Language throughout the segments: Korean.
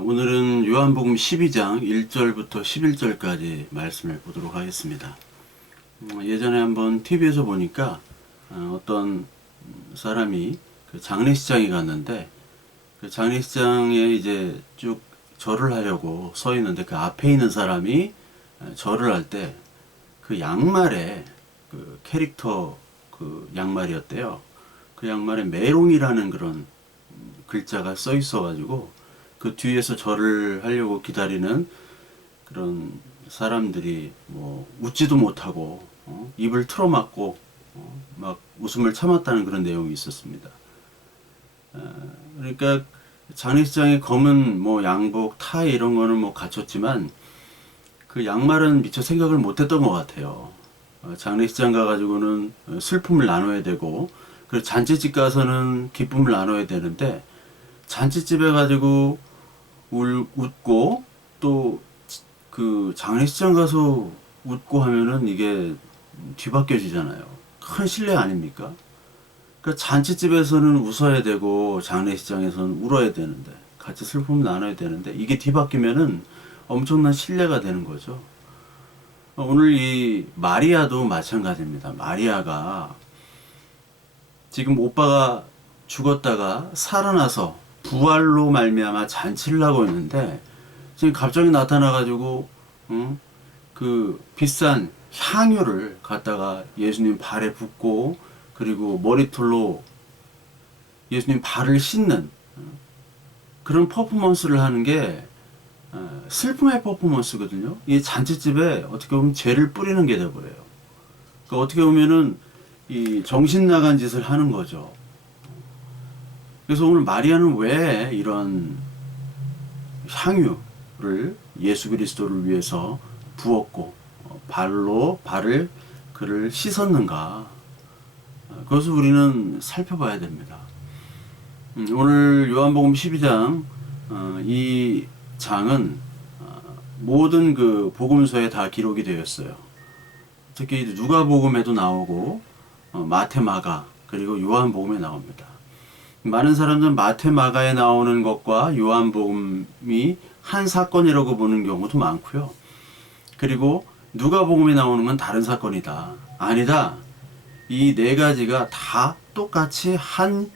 오늘은 요한복음 12장 1절부터 11절까지 말씀을 보도록 하겠습니다. 예전에 한번 TV에서 보니까 어떤 사람이 그 장례식장에 갔는데 그 장례식장에 이제 쭉 절을 하려고 서 있는데 그 앞에 있는 사람이 절을 할 때 그 양말에 그 캐릭터 그 양말이었대요. 그 양말에 메롱이라는 그런 글자가 써 있어가지고 그 뒤에서 절을 하려고 기다리는 그런 사람들이 뭐 웃지도 못하고 입을 틀어막고 막 웃음을 참았다는 그런 내용이 있었습니다. 그러니까 장례식장에 검은 뭐 양복, 타이 이런 거는 뭐 갖췄지만 그 양말은 미처 생각을 못했던 것 같아요. 장례식장 가가지고는 슬픔을 나눠야 되고 그리고 잔치집 가서는 기쁨을 나눠야 되는데 잔치집에 가지고 웃고 또 그 장례식장 가서 웃고 하면은 이게 뒤바뀌어지잖아요. 큰 실례 아닙니까? 그러니까 잔치집에서는 웃어야 되고 장례식장에서는 울어야 되는데 같이 슬픔을 나눠야 되는데 이게 뒤바뀌면은 엄청난 실례가 되는 거죠. 오늘 이 마리아도 마찬가지입니다. 마리아가 지금 오빠가 죽었다가 살아나서 부활로 말미암아 잔치를 하고 있는데 지금 갑자기 나타나가지고 그 비싼 향유를 갖다가 예수님 발에 붓고 그리고 머리털로 예수님 발을 씻는 그런 퍼포먼스를 하는 게 슬픔의 퍼포먼스거든요. 이 잔치집에 어떻게 보면 죄를 뿌리는 게 돼버려요. 그러니까 어떻게 보면은 이 정신 나간 짓을 하는 거죠. 그래서 오늘 마리아는 왜 이런 향유를 예수 그리스도를 위해서 부었고 발을 그를 씻었는가? 그것을 우리는 살펴봐야 됩니다. 오늘 요한복음 12장 이 장은 모든 그 복음서에 다 기록이 되었어요. 특히 누가복음에도 나오고 마태, 마가 그리고 요한복음에 나옵니다. 많은 사람들은 마태, 마가에 나오는 것과 요한복음이 한 사건이라고 보는 경우도 많고요. 그리고 누가복음에 나오는 건 다른 사건이다. 아니다. 이 네 가지가 다 똑같이 한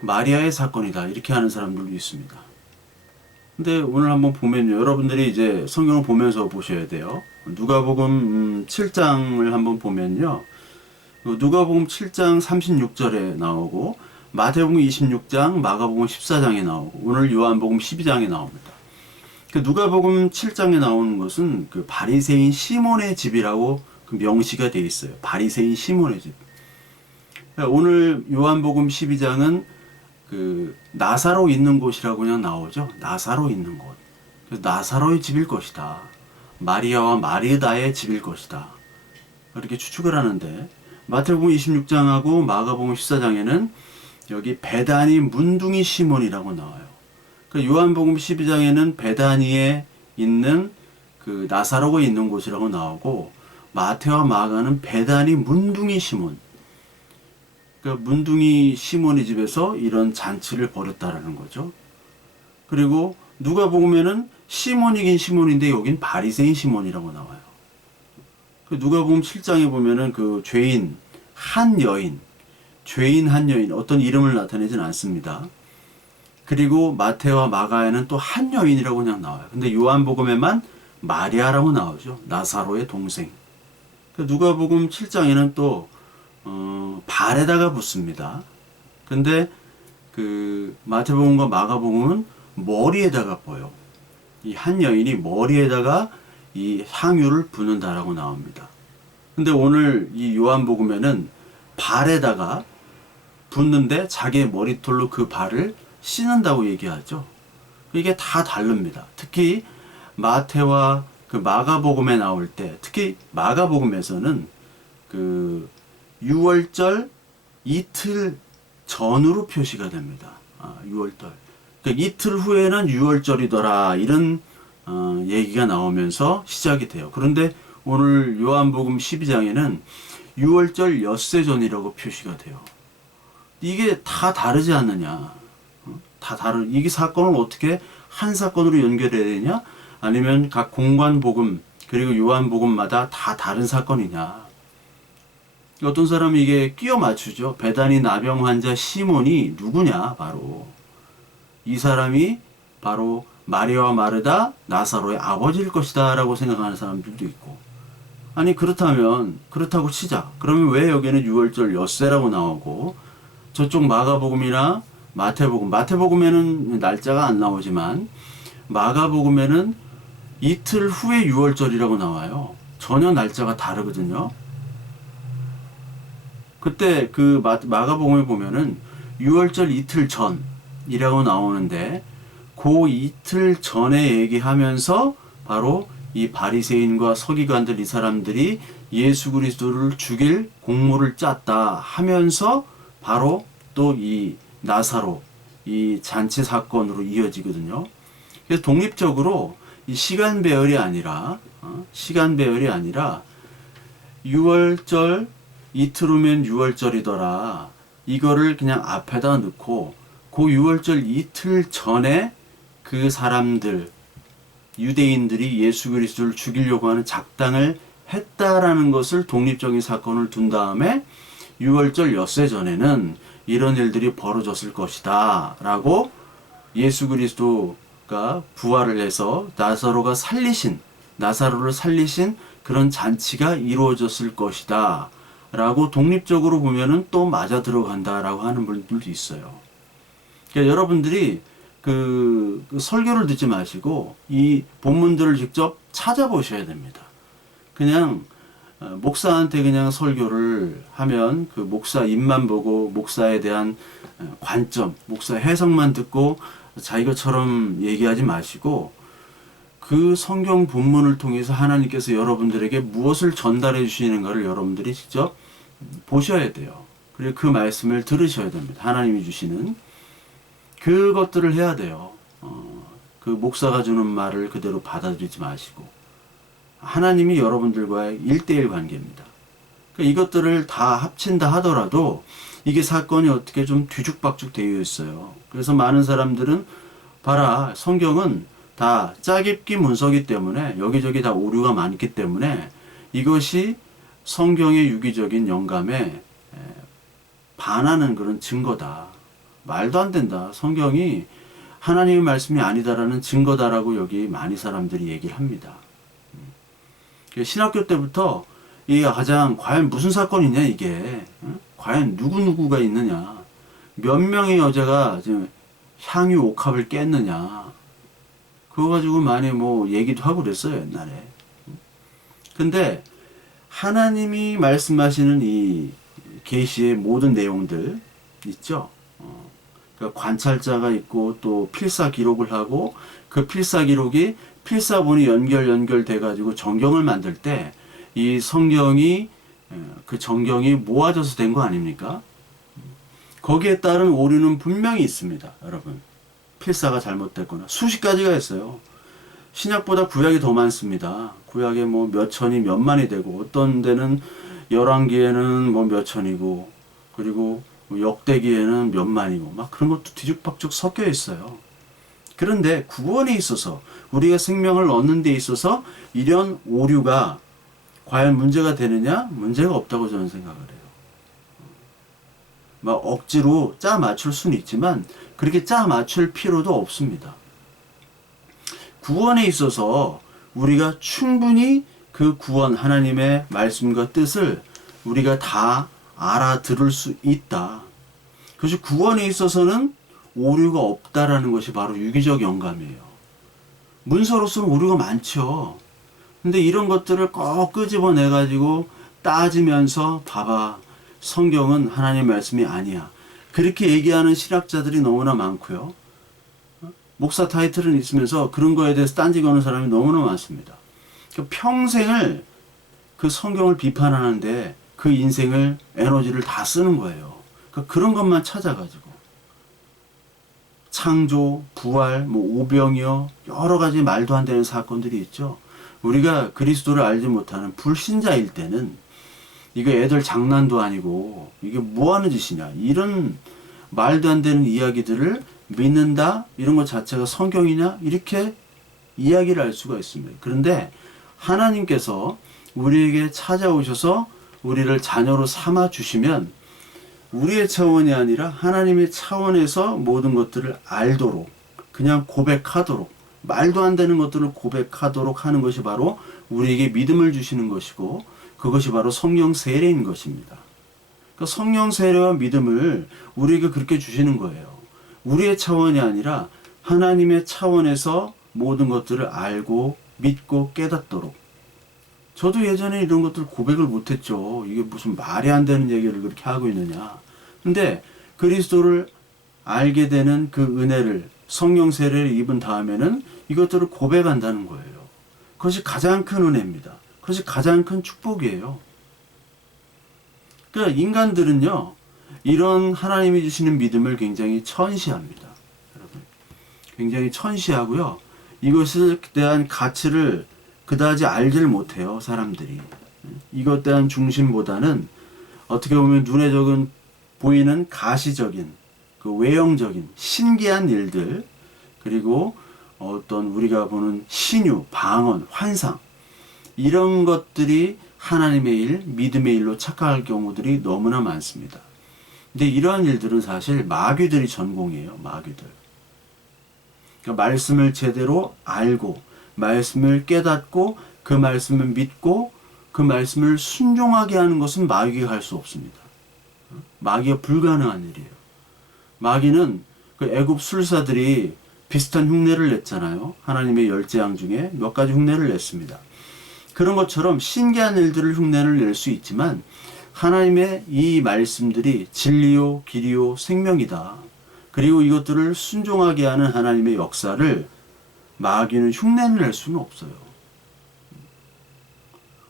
마리아의 사건이다. 이렇게 하는 사람들도 있습니다. 근데 오늘 한번 보면요. 여러분들이 이제 성경을 보면서 보셔야 돼요. 누가복음 7장을 한번 보면요. 누가복음 7장 36절에 나오고 마태복음 26장, 마가복음 14장에 나오고 오늘 요한복음 12장에 나옵니다. 그 누가복음 7장에 나오는 것은 그 바리새인 시몬의 집이라고 그 명시가 되어 있어요. 바리새인 시몬의 집. 오늘 요한복음 12장은 그 나사로 있는 곳이라고 그냥 나오죠. 나사로 있는 곳. 그래서 나사로의 집일 것이다. 마리아와 마리다의 집일 것이다. 이렇게 추측을 하는데 마태복음 26장하고 마가복음 14장에는 여기 베다니 문둥이 시몬이라고 나와요. 그 요한복음 12장에는 베다니에 있는 그 나사로가 있는 곳이라고 나오고 마태와 마가는 베다니 문둥이 시몬. 그 문둥이 시몬의 집에서 이런 잔치를 벌였다라는 거죠. 그리고 누가복음에는 시몬이긴 시몬인데 여긴 바리새인 시몬이라고 나와요. 그 누가복음 7장에 보면은 그 죄인 한 여인 어떤 이름을 나타내진 않습니다. 그리고 마태와 마가에는 또 한 여인이라고 그냥 나와요. 근데 요한복음에만 마리아라고 나오죠. 나사로의 동생. 누가복음 7장에는 또 발에다가 붙습니다. 근데 그 마태복음과 마가복음은 머리에다가 둬요. 이 한 여인이 머리에다가 이 향유를 붓는다라고 나옵니다. 근데 오늘 이 요한복음에는 발에다가 붓는데 자기의 머리털로 그 발을 씻는다고 얘기하죠. 이게 다 다릅니다. 특히 마태와 그 마가복음에 나올 때, 특히 마가복음에서는 그 6월절 이틀 전으로 표시가 됩니다. 6월절. 그러니까 이틀 후에는 6월절이더라. 이런 얘기가 나오면서 시작이 돼요. 그런데 오늘 요한복음 12장에는 6월절 엿새 전이라고 표시가 돼요. 이게 다 다르지 않느냐. 이게 사건을 어떻게 한 사건으로 연결해야 되냐? 아니면 각 공관복음 그리고 요한복음마다 다 다른 사건이냐? 어떤 사람이 이게 끼워 맞추죠. 베다니 나병 환자 시몬이 누구냐? 바로 이 사람이 바로 마리아와 마르다 나사로의 아버지일 것이다 라고 생각하는 사람들도 있고, 아니 그렇다면 그렇다고 치자. 그러면 왜 여기는 6월절 엿새라고 나오고 저쪽 마가복음이나 마태복음에는 날짜가 안 나오지만 마가복음에는 이틀 후에 6월절이라고 나와요. 전혀 날짜가 다르거든요. 그때 그 마가복음에 보면은 6월절 이틀 전이라고 나오는데 그 이틀 전에 얘기하면서 바로 이 바리새인과 서기관들 이 사람들이 예수 그리스도를 죽일 공모를 짰다 하면서 바로 또 이 나사로 이 잔치 사건으로 이어지거든요. 그래서 독립적으로 이 시간 배열이 아니라 6월절 이틀 후면 6월절이더라. 이거를 그냥 앞에다 넣고 그 6월절 이틀 전에 그 사람들 유대인들이 예수 그리스도를 죽이려고 하는 작당을 했다라는 것을 독립적인 사건을 둔 다음에 6월절 엿새 전에는 이런 일들이 벌어졌을 것이다 라고 예수 그리스도가 부활을 해서 나사로를 살리신 그런 잔치가 이루어졌을 것이다 라고 독립적으로 보면은 또 맞아 들어간다라고 하는 분들도 있어요. 그러니까 여러분들이 그 설교를 듣지 마시고 이 본문들을 직접 찾아보셔야 됩니다. 그냥 목사한테 그냥 설교를 하면 그 목사 입만 보고 목사에 대한 관점, 목사 해석만 듣고 자기가처럼 얘기하지 마시고 그 성경 본문을 통해서 하나님께서 여러분들에게 무엇을 전달해 주시는가를 여러분들이 직접 보셔야 돼요. 그리고 그 말씀을 들으셔야 됩니다. 하나님이 주시는 그것들을 해야 돼요. 그 목사가 주는 말을 그대로 받아들이지 마시고 하나님이 여러분들과의 1대1 관계입니다. 그러니까 이것들을 다 합친다 하더라도 이게 사건이 어떻게 좀 뒤죽박죽 되어 있어요. 그래서 많은 사람들은 봐라, 성경은 다 짜깁기 문서기 때문에 여기저기 다 오류가 많기 때문에 이것이 성경의 유기적인 영감에 반하는 그런 증거다. 말도 안 된다. 성경이 하나님의 말씀이 아니다라는 증거다라고 여기 많이 사람들이 얘기를 합니다. 신학교 때부터 이게 가장 과연 무슨 사건이냐 이게 과연 누구누구가 있느냐 몇 명의 여자가 지금 향유 옥합을 깼느냐 그거 가지고 많이 뭐 얘기도 하고 그랬어요 옛날에. 근데 하나님이 말씀하시는 이 계시의 모든 내용들 있죠. 그러니까 관찰자가 있고 또 필사 기록을 하고 그 필사 기록이 필사본이 연결돼 가지고 정경을 만들 때 이 성경이 그 정경이 모아져서 된 거 아닙니까? 거기에 따른 오류는 분명히 있습니다, 여러분. 필사가 잘못됐거나 수십 가지가 있어요. 신약보다 구약이 더 많습니다. 구약에 뭐 몇 천이 몇 만이 되고 어떤 데는 열왕기에는 뭐 몇 천이고 그리고 역대기에는 몇 만이고 막 그런 것도 뒤죽박죽 섞여 있어요. 그런데 구원에 있어서 우리가 생명을 얻는 데 있어서 이런 오류가 과연 문제가 되느냐? 문제가 없다고 저는 생각을 해요. 막 억지로 짜 맞출 수는 있지만 그렇게 짜 맞출 필요도 없습니다. 구원에 있어서 우리가 충분히 그 구원 하나님의 말씀과 뜻을 우리가 다 알아들을 수 있다. 그래서 구원에 있어서는 오류가 없다라는 것이 바로 유기적 영감이에요. 문서로서는 오류가 많죠. 근데 이런 것들을 꼭 끄집어내 가지고 따지면서 봐봐. 성경은 하나님의 말씀이 아니야. 그렇게 얘기하는 신학자들이 너무나 많고요. 목사 타이틀은 있으면서 그런 거에 대해서 딴지 거는 사람이 너무나 많습니다. 평생을 그 성경을 비판하는데 그 인생을 에너지를 다 쓰는 거예요. 그런 것만 찾아가지고 창조, 부활, 뭐 오병이어 여러 가지 말도 안 되는 사건들이 있죠. 우리가 그리스도를 알지 못하는 불신자일 때는 이거 애들 장난도 아니고 이게 뭐 하는 짓이냐 이런 말도 안 되는 이야기들을 믿는다 이런 것 자체가 성경이냐 이렇게 이야기를 할 수가 있습니다. 그런데 하나님께서 우리에게 찾아오셔서 우리를 자녀로 삼아 주시면 우리의 차원이 아니라 하나님의 차원에서 모든 것들을 알도록 그냥 고백하도록 말도 안 되는 것들을 고백하도록 하는 것이 바로 우리에게 믿음을 주시는 것이고 그것이 바로 성령 세례인 것입니다. 그러니까 성령 세례와 믿음을 우리에게 그렇게 주시는 거예요. 우리의 차원이 아니라 하나님의 차원에서 모든 것들을 알고 믿고 깨닫도록. 저도 예전에 이런 것들 고백을 못했죠. 이게 무슨 말이 안 되는 얘기를 그렇게 하고 있느냐. 근데 그리스도를 알게 되는 그 은혜를 성령 세례를 입은 다음에는 이것들을 고백한다는 거예요. 그것이 가장 큰 은혜입니다. 그것이 가장 큰 축복이에요. 그러니까 인간들은요, 이런 하나님이 주시는 믿음을 굉장히 천시합니다. 여러분, 굉장히 천시하고요. 이것에 대한 가치를 그다지 알질 못해요, 사람들이. 이것 대한 중심보다는 어떻게 보면 눈에 적은 보이는 가시적인, 그 외형적인 신기한 일들, 그리고 어떤 우리가 보는 신유, 방언, 환상 이런 것들이 하나님의 일, 믿음의 일로 착각할 경우들이 너무나 많습니다. 근데 이러한 일들은 사실 마귀들이 전공이에요. 마귀들. 그러니까 말씀을 제대로 알고 말씀을 깨닫고 그 말씀을 믿고 그 말씀을 순종하게 하는 것은 마귀가 할 수 없습니다. 마귀가 불가능한 일이에요. 마귀는 그 애굽 술사들이 비슷한 흉내를 냈잖아요. 하나님의 열재앙 중에 몇 가지 흉내를 냈습니다. 그런 것처럼 신기한 일들을 흉내를 낼 수 있지만 하나님의 이 말씀들이 진리요, 길이요, 생명이다. 그리고 이것들을 순종하게 하는 하나님의 역사를 마귀는 흉내를 낼 수는 없어요.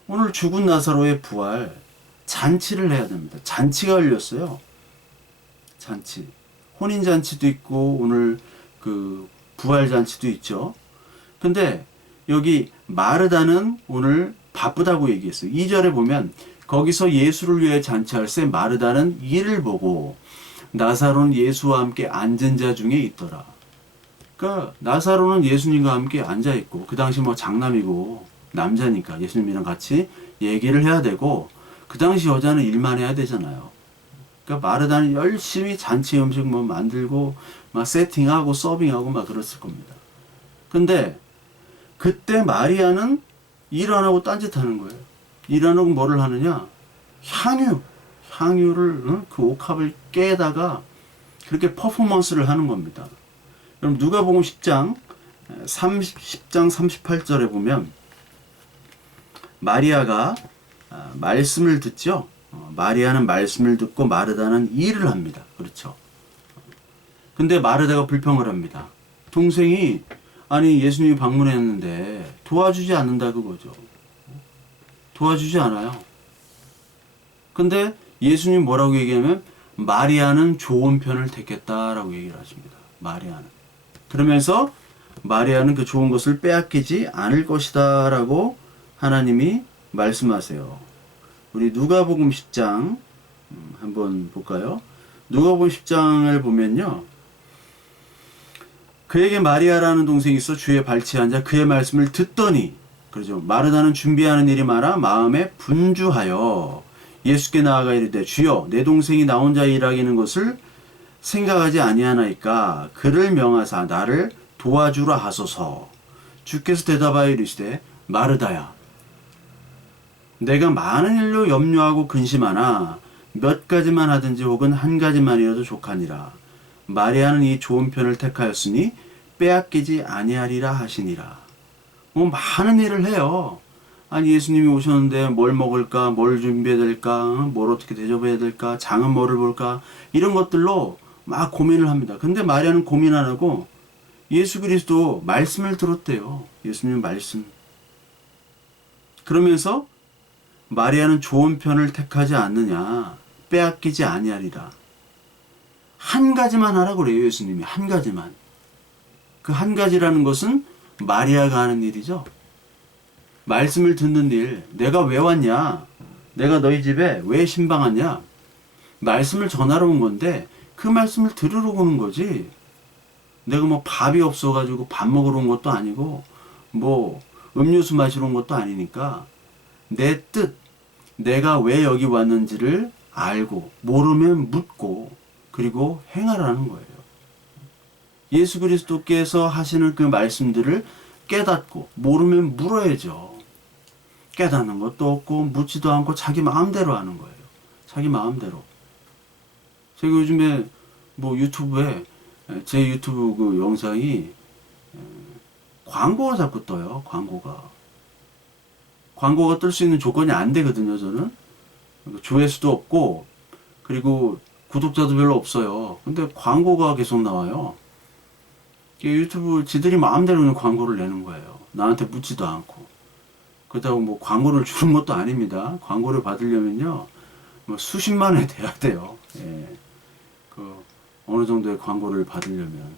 오늘 죽은 나사로의 부활 잔치를 해야 됩니다. 잔치가 열렸어요. 잔치. 혼인잔치도 있고 오늘 그 부활잔치도 있죠. 근데 여기 마르다는 오늘 바쁘다고 얘기했어요. 2절에 보면 거기서 예수를 위해 잔치할새 마르다는 이를 보고 나사로는 예수와 함께 앉은 자 중에 있더라. 그러니까 나사로는 예수님과 함께 앉아있고 그 당시 뭐 장남이고 남자니까 예수님이랑 같이 얘기를 해야 되고 그 당시 여자는 일만 해야 되잖아요. 그러니까 마르다는 열심히 잔치 음식 뭐 만들고 막 세팅하고 서빙하고 막 그랬을 겁니다. 근데 그때 마리아는 일 안 하고 딴짓하는 거예요. 일 안 하고 뭐를 하느냐? 향유를 그 옥합을 깨다가 그렇게 퍼포먼스를 하는 겁니다. 그럼 누가복음 10장 38절에 보면 마리아가 말씀을 듣죠. 마리아는 말씀을 듣고 마르다는 일을 합니다. 그렇죠. 근데 마르다가 불평을 합니다. 동생이 아니 예수님이 방문했는데 도와주지 않는다 그거죠. 도와주지 않아요. 근데 예수님 뭐라고 얘기하면 마리아는 좋은 편을 택했다라고 얘기를 하십니다. 마리아는. 그러면서 마리아는 그 좋은 것을 빼앗기지 않을 것이다 라고 하나님이 말씀하세요. 우리 누가복음 10장 한번 볼까요? 누가복음 10장을 보면요. 그에게 마리아라는 동생이 있어 주의 발치에 앉아 그의 말씀을 듣더니 그러죠. 마르다는 준비하는 일이 많아 마음에 분주하여 예수께 나아가 이르되 주여 내 동생이 나 혼자 일하기는 것을 생각하지 아니하나이까 그를 명하사 나를 도와주라 하소서. 주께서 대답하여 이르시되 마르다야 내가 많은 일로 염려하고 근심하나 몇 가지만 하든지 혹은 한 가지만이라도 족하니라. 마리아는 이 좋은 편을 택하였으니 빼앗기지 아니하리라 하시니라. 뭐 많은 일을 해요. 아니 예수님이 오셨는데 뭘 먹을까, 뭘 준비해야 될까, 뭘 어떻게 대접해야 될까, 장은 뭐를 볼까 이런 것들로 막 고민을 합니다. 근데 마리아는 고민 안 하고 예수 그리스도 말씀을 들었대요. 예수님 말씀. 그러면서 마리아는 좋은 편을 택하지 않느냐, 빼앗기지 아니하리라. 한 가지만 하라고 그래요. 예수님이 한 가지만. 그 한 가지라는 것은 마리아가 하는 일이죠. 말씀을 듣는 일. 내가 왜 왔냐? 내가 너희 집에 왜 신방하냐? 말씀을 전하러 온 건데 그 말씀을 들으러 오는 거지. 내가 뭐 밥이 없어가지고 밥 먹으러 온 것도 아니고 뭐 음료수 마시러 온 것도 아니니까 내 뜻, 내가 왜 여기 왔는지를 알고 모르면 묻고 그리고 행하라는 거예요. 예수 그리스도께서 하시는 그 말씀들을 깨닫고 모르면 물어야죠. 깨닫는 것도 없고 묻지도 않고 자기 마음대로 하는 거예요. 자기 마음대로. 제가 요즘에 뭐 유튜브에 제 유튜브 그 영상이 광고가 자꾸 떠요. 광고가 뜰 수 있는 조건이 안 되거든요. 저는 조회수도 없고 그리고 구독자도 별로 없어요. 근데 광고가 계속 나와요. 유튜브 지들이 마음대로 그냥 광고를 내는 거예요. 나한테 묻지도 않고. 그렇다고 뭐 광고를 주는 것도 아닙니다. 광고를 받으려면요, 뭐 수십만 원 돼야 돼요. 예. 어느 정도의 광고를 받으려면.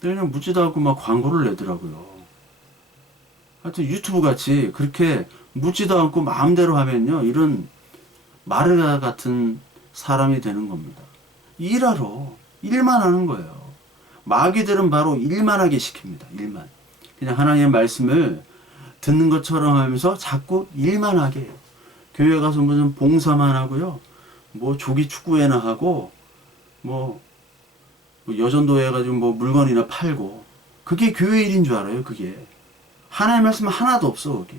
그냥 묻지도 않고 막 광고를 내더라고요. 하여튼 유튜브 같이 그렇게 묻지도 않고 마음대로 하면요, 이런 마르가 같은 사람이 되는 겁니다. 일하러, 일만 하는 거예요. 마귀들은 바로 일만 하게 시킵니다. 일만. 그냥 하나님의 말씀을 듣는 것처럼 하면서 자꾸 일만 하게 해요. 교회 가서 무슨 봉사만 하고요. 뭐 조기 축구회나 하고 뭐 여전도에 해가지고 뭐 물건이나 팔고 그게 교회 일인 줄 알아요. 그게 하나님의 말씀 하나도 없어. 거기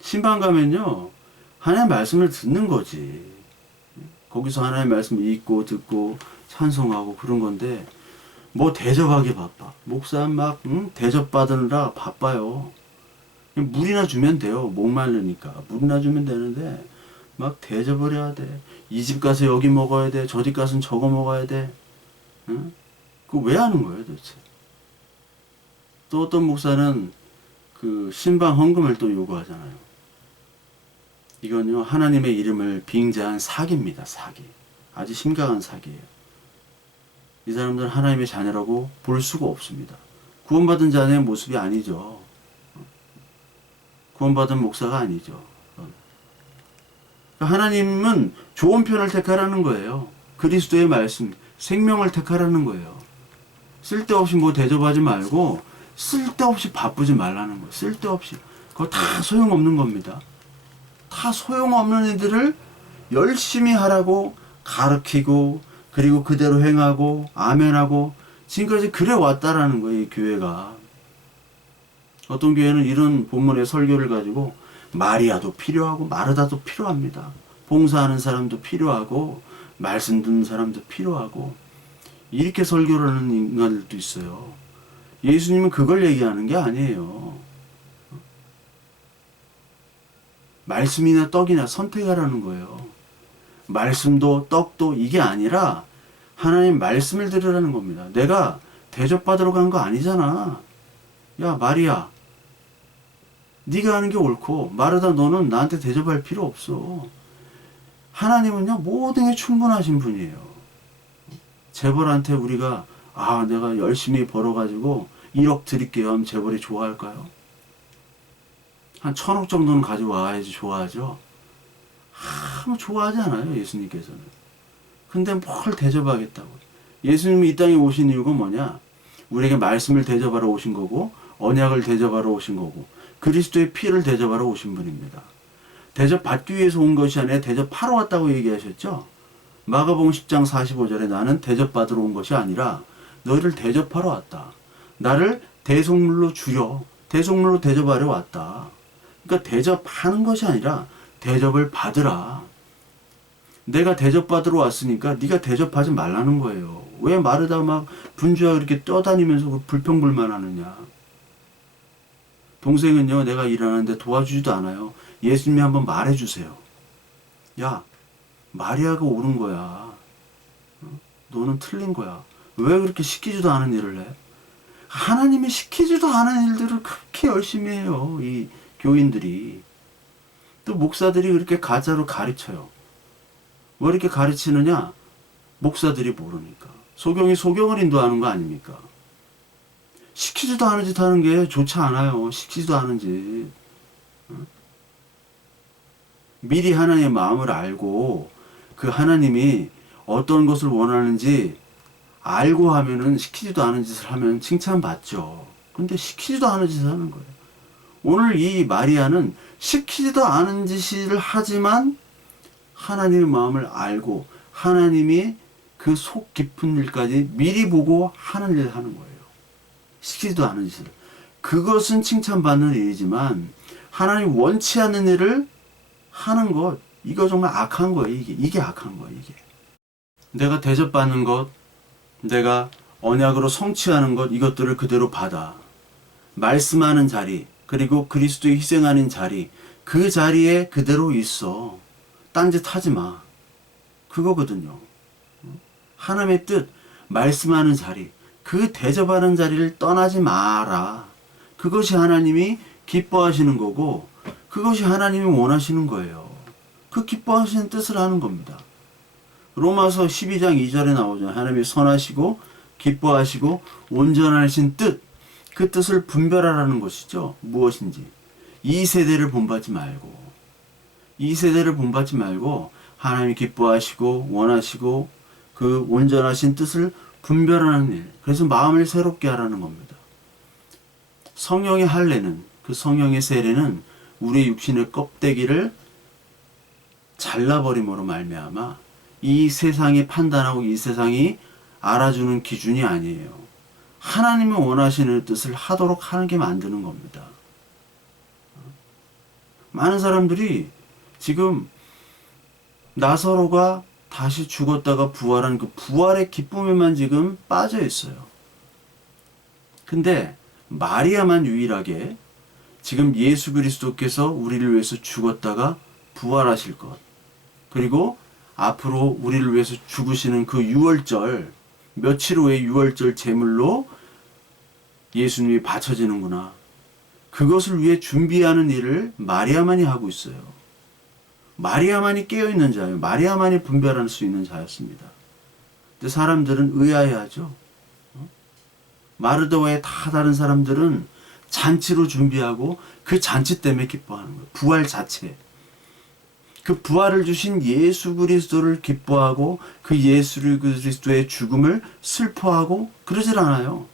신방 가면요 하나님의 말씀을 듣는 거지. 거기서 하나님의 말씀을 읽고 듣고 찬송하고 그런 건데 뭐 대접하기 바빠. 목사 막 대접받으느라 바빠요. 물이나 주면 돼요. 목마르니까 물이나 주면 되는데 막 대접을 해야 돼. 이 집 가서 여기 먹어야 돼. 저 집 가서는 저거 먹어야 돼. 응? 그거 왜 하는 거예요 도대체? 또 어떤 목사는 그 신방 헌금을 또 요구하잖아요. 이건요 하나님의 이름을 빙자한 사기입니다. 사기. 아주 심각한 사기예요. 이 사람들은 하나님의 자녀라고 볼 수가 없습니다. 구원받은 자녀의 모습이 아니죠. 구원받은 목사가 아니죠. 하나님은 좋은 편을 택하라는 거예요. 그리스도의 말씀, 생명을 택하라는 거예요. 쓸데없이 뭐 대접하지 말고 쓸데없이 바쁘지 말라는 거예요. 쓸데없이. 그거 다 소용없는 겁니다. 다 소용없는 애들을 열심히 하라고 가르치고 그리고 그대로 행하고 아멘하고 지금까지 그래 왔다라는 거예요. 이 교회가. 어떤 교회는 이런 본문의 설교를 가지고 마리아도 필요하고 마르다도 필요합니다. 봉사하는 사람도 필요하고 말씀 듣는 사람도 필요하고 이렇게 설교를 하는 인간들도 있어요. 예수님은 그걸 얘기하는 게 아니에요. 말씀이나 떡이나 선택하라는 거예요. 말씀도 떡도 이게 아니라 하나님 말씀을 들으라는 겁니다. 내가 대접받으러 간 거 아니잖아. 야 마리아 네가 하는 게 옳고 마르다 너는 나한테 대접할 필요 없어. 하나님은요 모든 게 충분하신 분이에요. 재벌한테 우리가 내가 열심히 벌어가지고 1억 드릴게요 하면 재벌이 좋아할까요? 한 1,000억 정도는 가져와야지 좋아하죠. 아무 좋아하지 않아요 예수님께서는. 근데 뭘 대접하겠다고. 예수님이 이 땅에 오신 이유가 뭐냐? 우리에게 말씀을 대접하러 오신 거고 언약을 대접하러 오신 거고 그리스도의 피를 대접하러 오신 분입니다. 대접받기 위해서 온 것이 아니라 대접하러 왔다고 얘기하셨죠. 마가복음 10장 45절에 나는 대접받으러 온 것이 아니라 너희를 대접하러 왔다. 나를 대속물로 주려 대속물로 대접하러 왔다. 그러니까 대접하는 것이 아니라 대접을 받으라. 내가 대접받으러 왔으니까 네가 대접하지 말라는 거예요. 왜 마르다 막 분주하게 이렇게 떠다니면서 불평불만하느냐. 동생은요 내가 일하는데 도와주지도 않아요. 예수님이 한번 말해주세요. 야 마리아가 옳은 거야. 너는 틀린 거야. 왜 그렇게 시키지도 않은 일을 해? 하나님이 시키지도 않은 일들을 그렇게 열심히 해요. 이 교인들이. 또 목사들이 그렇게 가짜로 가르쳐요. 왜 이렇게 가르치느냐? 목사들이 모르니까. 소경이 소경을 인도하는 거 아닙니까? 시키지도 않은 짓 하는 게 좋지 않아요. 시키지도 않은 짓. 미리 하나님의 마음을 알고 그 하나님이 어떤 것을 원하는지 알고 하면은 시키지도 않은 짓을 하면 칭찬받죠. 근데 시키지도 않은 짓을 하는 거예요. 오늘 이 마리아는 시키지도 않은 짓을 하지만 하나님의 마음을 알고 하나님이 그 속 깊은 일까지 미리 보고 하는 일을 하는 거예요. 시키지도 않은 짓을. 그것은 칭찬받는 일이지만 하나님 원치 않는 일을 하는 것, 이거 정말 악한 거예요. 이게 악한 거예요. 이게. 내가 대접받는 것, 내가 언약으로 성취하는 것, 이것들을 그대로 받아. 말씀하는 자리, 그리고 그리스도의 희생하는 자리, 그 자리에 그대로 있어. 딴짓 하지 마. 그거거든요. 하나님의 뜻, 말씀하는 자리, 그 대접하는 자리를 떠나지 마라. 그것이 하나님이 기뻐하시는 거고, 그것이 하나님이 원하시는 거예요. 그 기뻐하시는 뜻을 하는 겁니다. 로마서 12장 2절에 나오죠. 하나님이 선하시고 기뻐하시고 온전하신 뜻, 그 뜻을 분별하라는 것이죠. 무엇인지. 이 세대를 본받지 말고 하나님이 기뻐하시고 원하시고 그 온전하신 뜻을 분별하는 일. 그래서 마음을 새롭게 하라는 겁니다. 성령의 할례는, 그 성령의 세례는 우리의 육신의 껍데기를 잘라버림으로 말미암아 이 세상이 판단하고 이 세상이 알아주는 기준이 아니에요. 하나님이 원하시는 뜻을 하도록 하는 게 만드는 겁니다. 많은 사람들이 지금 나사로가 다시 죽었다가 부활한 그 부활의 기쁨에만 지금 빠져 있어요. 근데 마리아만 유일하게 지금 예수 그리스도께서 우리를 위해서 죽었다가 부활하실 것, 그리고 앞으로 우리를 위해서 죽으시는 그 유월절, 며칠 후에 유월절 제물로 예수님이 바쳐지는구나. 그것을 위해 준비하는 일을 마리아만이 하고 있어요. 마리아만이 깨어있는 자예요. 마리아만이 분별할 수 있는 자였습니다. 근데 사람들은 의아해하죠. 마르다 외에 다 다른 사람들은 잔치로 준비하고 그 잔치 때문에 기뻐하는 거예요. 부활 자체. 그 부활을 주신 예수 그리스도를 기뻐하고 그 예수 그리스도의 죽음을 슬퍼하고 그러질 않아요.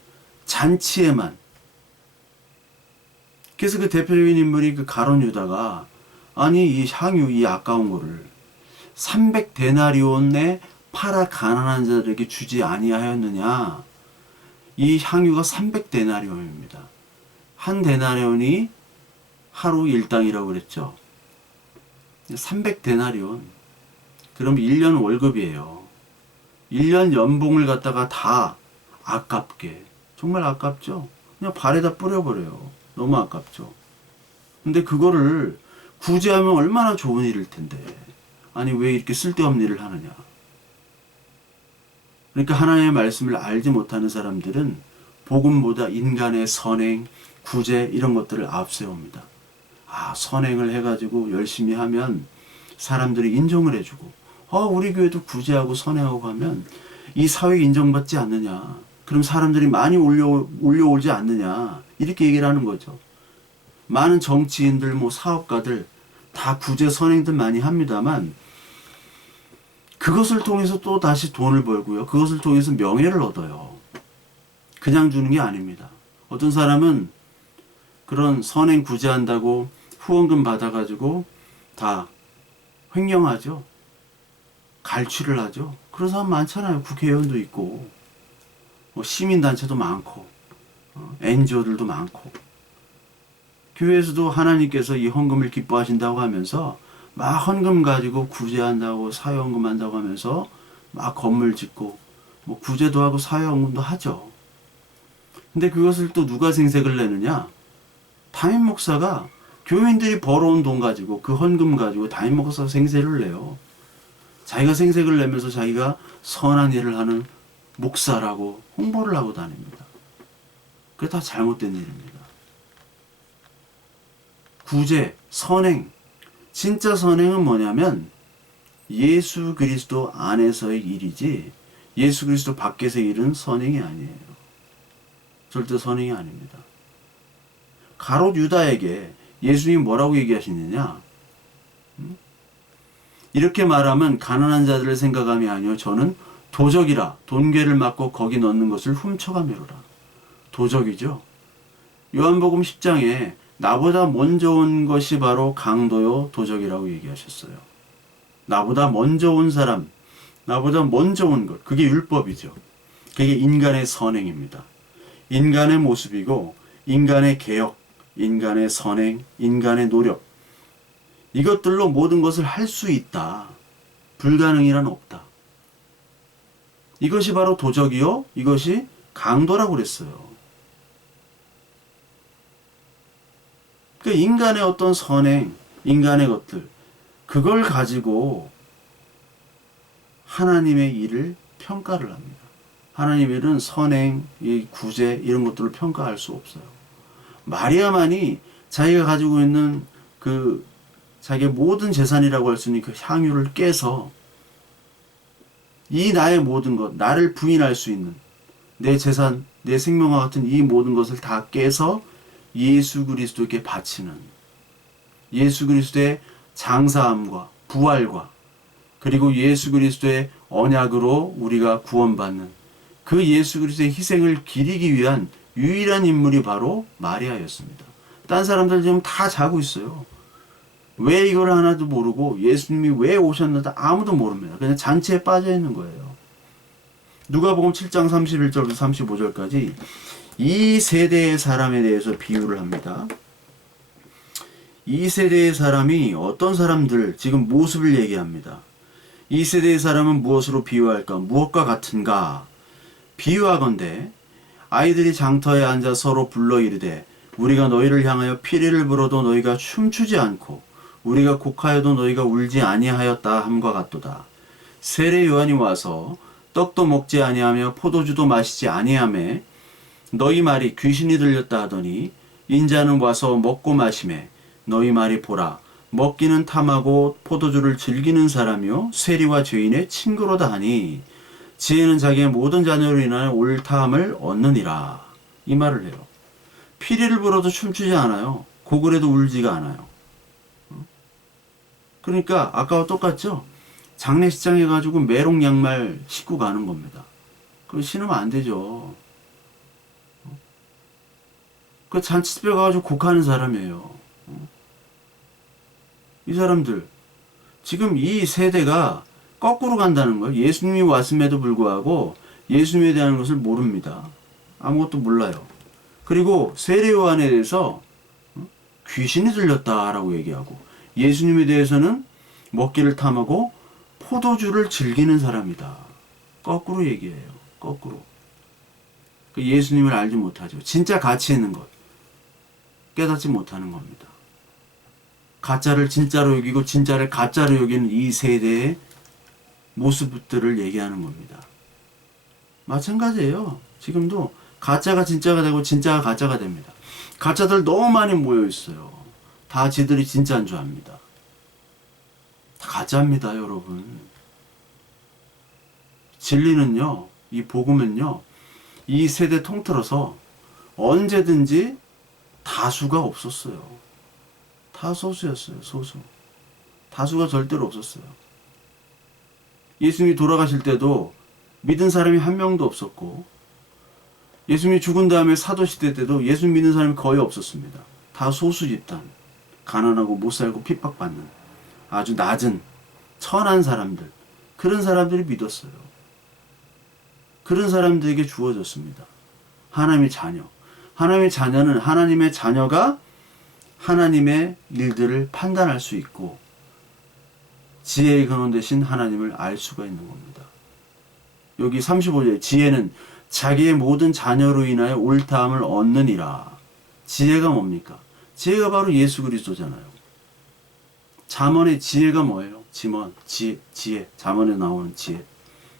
잔치에만. 그래서 그 대표적인 인물이 그 가룟 유다가 아니 이 향유 이 아까운 거를 300데나리온에 팔아 가난한 자들에게 주지 아니하였느냐. 이 향유가 300데나리온입니다. 한 데나리온이 하루 일당이라고 그랬죠. 300데나리온. 그럼 1년 월급이에요. 1년 연봉을 갖다가 다 아깝게. 정말 아깝죠? 그냥 발에다 뿌려버려요. 너무 아깝죠? 근데 그거를 구제하면 얼마나 좋은 일일 텐데. 아니 왜 이렇게 쓸데없는 일을 하느냐. 그러니까 하나님의 말씀을 알지 못하는 사람들은 복음보다 인간의 선행, 구제 이런 것들을 앞세웁니다. 아, 선행을 해가지고 열심히 하면 사람들이 인정을 해주고, 우리 교회도 구제하고 선행하고 하면 이 사회에 인정받지 않느냐. 그럼 사람들이 많이 올려오지 않느냐. 이렇게 얘기를 하는 거죠. 많은 정치인들, 사업가들 다 구제 선행들 많이 합니다만 그것을 통해서 또 다시 돈을 벌고요. 그것을 통해서 명예를 얻어요. 그냥 주는 게 아닙니다. 어떤 사람은 그런 선행 구제한다고 후원금 받아가지고 다 횡령하죠. 갈취를 하죠. 그런 사람 많잖아요. 국회의원도 있고 시민단체도 많고 NGO들도 많고 교회에서도 하나님께서 이 헌금을 기뻐하신다고 하면서 막 헌금 가지고 구제한다고 사회헌금 한다고 하면서 막 건물 짓고 구제도 하고 사회헌금도 하죠. 근데 그것을 또 누가 생색을 내느냐? 담임 목사가 교인들이 벌어온 돈 가지고 그 헌금 가지고 담임 목사가 생색을 내요. 자기가 생색을 내면서 자기가 선한 일을 하는 목사라고 홍보를 하고 다닙니다. 그게 다 잘못된 일입니다. 구제, 선행, 진짜 선행은 뭐냐면 예수 그리스도 안에서의 일이지 예수 그리스도 밖에서의 일은 선행이 아니에요. 절대 선행이 아닙니다. 가롯 유다에게 예수님이 뭐라고 얘기하시느냐? 이렇게 말하면 가난한 자들을 생각함이 아니요 저는 도적이라 돈괴를 맞고 거기 넣는 것을 훔쳐가매로라. 도적이죠. 요한복음 10장에 나보다 먼저 온 것이 바로 강도요 도적이라고 얘기하셨어요. 나보다 먼저 온 사람, 나보다 먼저 온 것, 그게 율법이죠. 그게 인간의 선행입니다. 인간의 모습이고 인간의 개혁, 인간의 선행, 인간의 노력, 이것들로 모든 것을 할 수 있다. 불가능이란 없다. 이것이 바로 도적이요, 이것이 강도라고 그랬어요. 그러니까 인간의 어떤 선행, 인간의 것들, 그걸 가지고 하나님의 일을 평가를 합니다. 하나님의 일은 선행, 구제 이런 것들을 평가할 수 없어요. 마리아만이 자기가 가지고 있는 그 자기의 모든 재산이라고 할 수 있는 그 향유를 깨서 이 나의 모든 것, 나를 부인할 수 있는 내 재산, 내 생명과 같은 이 모든 것을 다 깨서 예수 그리스도께 바치는, 예수 그리스도의 장사함과 부활과 그리고 예수 그리스도의 언약으로 우리가 구원받는 그 예수 그리스도의 희생을 기리기 위한 유일한 인물이 바로 마리아였습니다. 딴 사람들 지금 다 자고 있어요. 왜 이걸 하나도 모르고 예수님이 왜 오셨는지 아무도 모릅니다. 그냥 잔치에 빠져 있는 거예요. 누가복음 7장 31절부터 35절까지 이 세대의 사람에 대해서 비유를 합니다. 이 세대의 사람이 어떤 사람들, 지금 모습을 얘기합니다. 이 세대의 사람은 무엇으로 비유할까? 무엇과 같은가? 비유하건대 아이들이 장터에 앉아 서로 불러 이르되 우리가 너희를 향하여 피리를 불어도 너희가 춤추지 않고 우리가 곡하여도 너희가 울지 아니하였다 함과 같도다. 세례 요한이 와서 떡도 먹지 아니하며 포도주도 마시지 아니하매 너희 말이 귀신이 들렸다 하더니 인자는 와서 먹고 마시매 너희 말이 보라 먹기는 탐하고 포도주를 즐기는 사람이요 세리와 죄인의 친구로다 하니 지혜는 자기의 모든 자녀로 인하여 옳다함을 얻느니라. 이 말을 해요. 피리를 불어도 춤추지 않아요. 고글에도 울지가 않아요. 그러니까 아까와 똑같죠? 장례식장에 가지고 메롱 양말 신고 가는 겁니다. 그거 신으면 안 되죠. 그 잔치집에 가가지고 곡하는 사람이에요. 이 사람들 지금 이 세대가 거꾸로 간다는 거예요. 예수님이 왔음에도 불구하고 예수님에 대한 것을 모릅니다. 아무것도 몰라요. 그리고 세례 요한에 대해서 귀신이 들렸다라고 얘기하고 예수님에 대해서는 먹기를 탐하고 포도주를 즐기는 사람이다. 거꾸로 얘기해요. 거꾸로. 예수님을 알지 못하죠. 진짜 가치 있는 것 깨닫지 못하는 겁니다. 가짜를 진짜로 여기고 진짜를 가짜로 여기는 이 세대의 모습들을 얘기하는 겁니다. 마찬가지예요. 지금도 가짜가 진짜가 되고 진짜가 가짜가 됩니다. 가짜들 너무 많이 모여 있어요. 다 지들이 진짜인 줄 압니다. 다 가짜입니다, 여러분. 진리는요, 이 복음은요, 이 세대 통틀어서 언제든지 다수가 없었어요. 다 소수였어요, 소수. 다수가 절대로 없었어요. 예수님이 돌아가실 때도 믿은 사람이 한 명도 없었고, 예수님이 죽은 다음에 사도시대 때도 예수님 믿는 사람이 거의 없었습니다. 다 소수 집단. 가난하고 못 살고 핍박받는 아주 낮은 천한 사람들, 그런 사람들이 믿었어요. 그런 사람들에게 주어졌습니다. 하나님의 자녀. 하나님의 자녀는 하나님의 자녀가 하나님의 일들을 판단할 수 있고 지혜의 근원 되신 하나님을 알 수가 있는 겁니다. 여기 35절 지혜는 자기의 모든 자녀로 인하여 옳다함을 얻느니라. 지혜가 뭡니까? 지혜가 바로 예수 그리스도잖아요. 잠언의 지혜가 뭐예요? 지혜. 잠언에 나오는 지혜.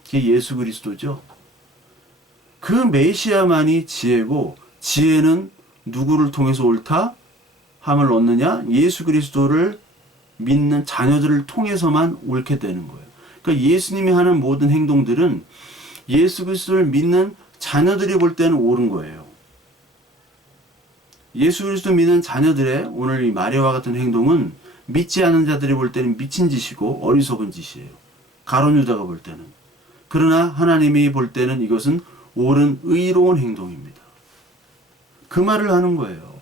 그게 예수 그리스도죠. 그 메시아만이 지혜고 지혜는 누구를 통해서 옳다? 함을 얻느냐? 예수 그리스도를 믿는 자녀들을 통해서만 옳게 되는 거예요. 그러니까 예수님이 하는 모든 행동들은 예수 그리스도를 믿는 자녀들이 볼 때는 옳은 거예요. 예수 그리스도 믿는 자녀들의 오늘 이 마리아와 같은 행동은 믿지 않은 자들이 볼 때는 미친 짓이고 어리석은 짓이에요. 가룟 유다가 볼 때는. 그러나 하나님이 볼 때는 이것은 옳은 의로운 행동입니다. 그 말을 하는 거예요.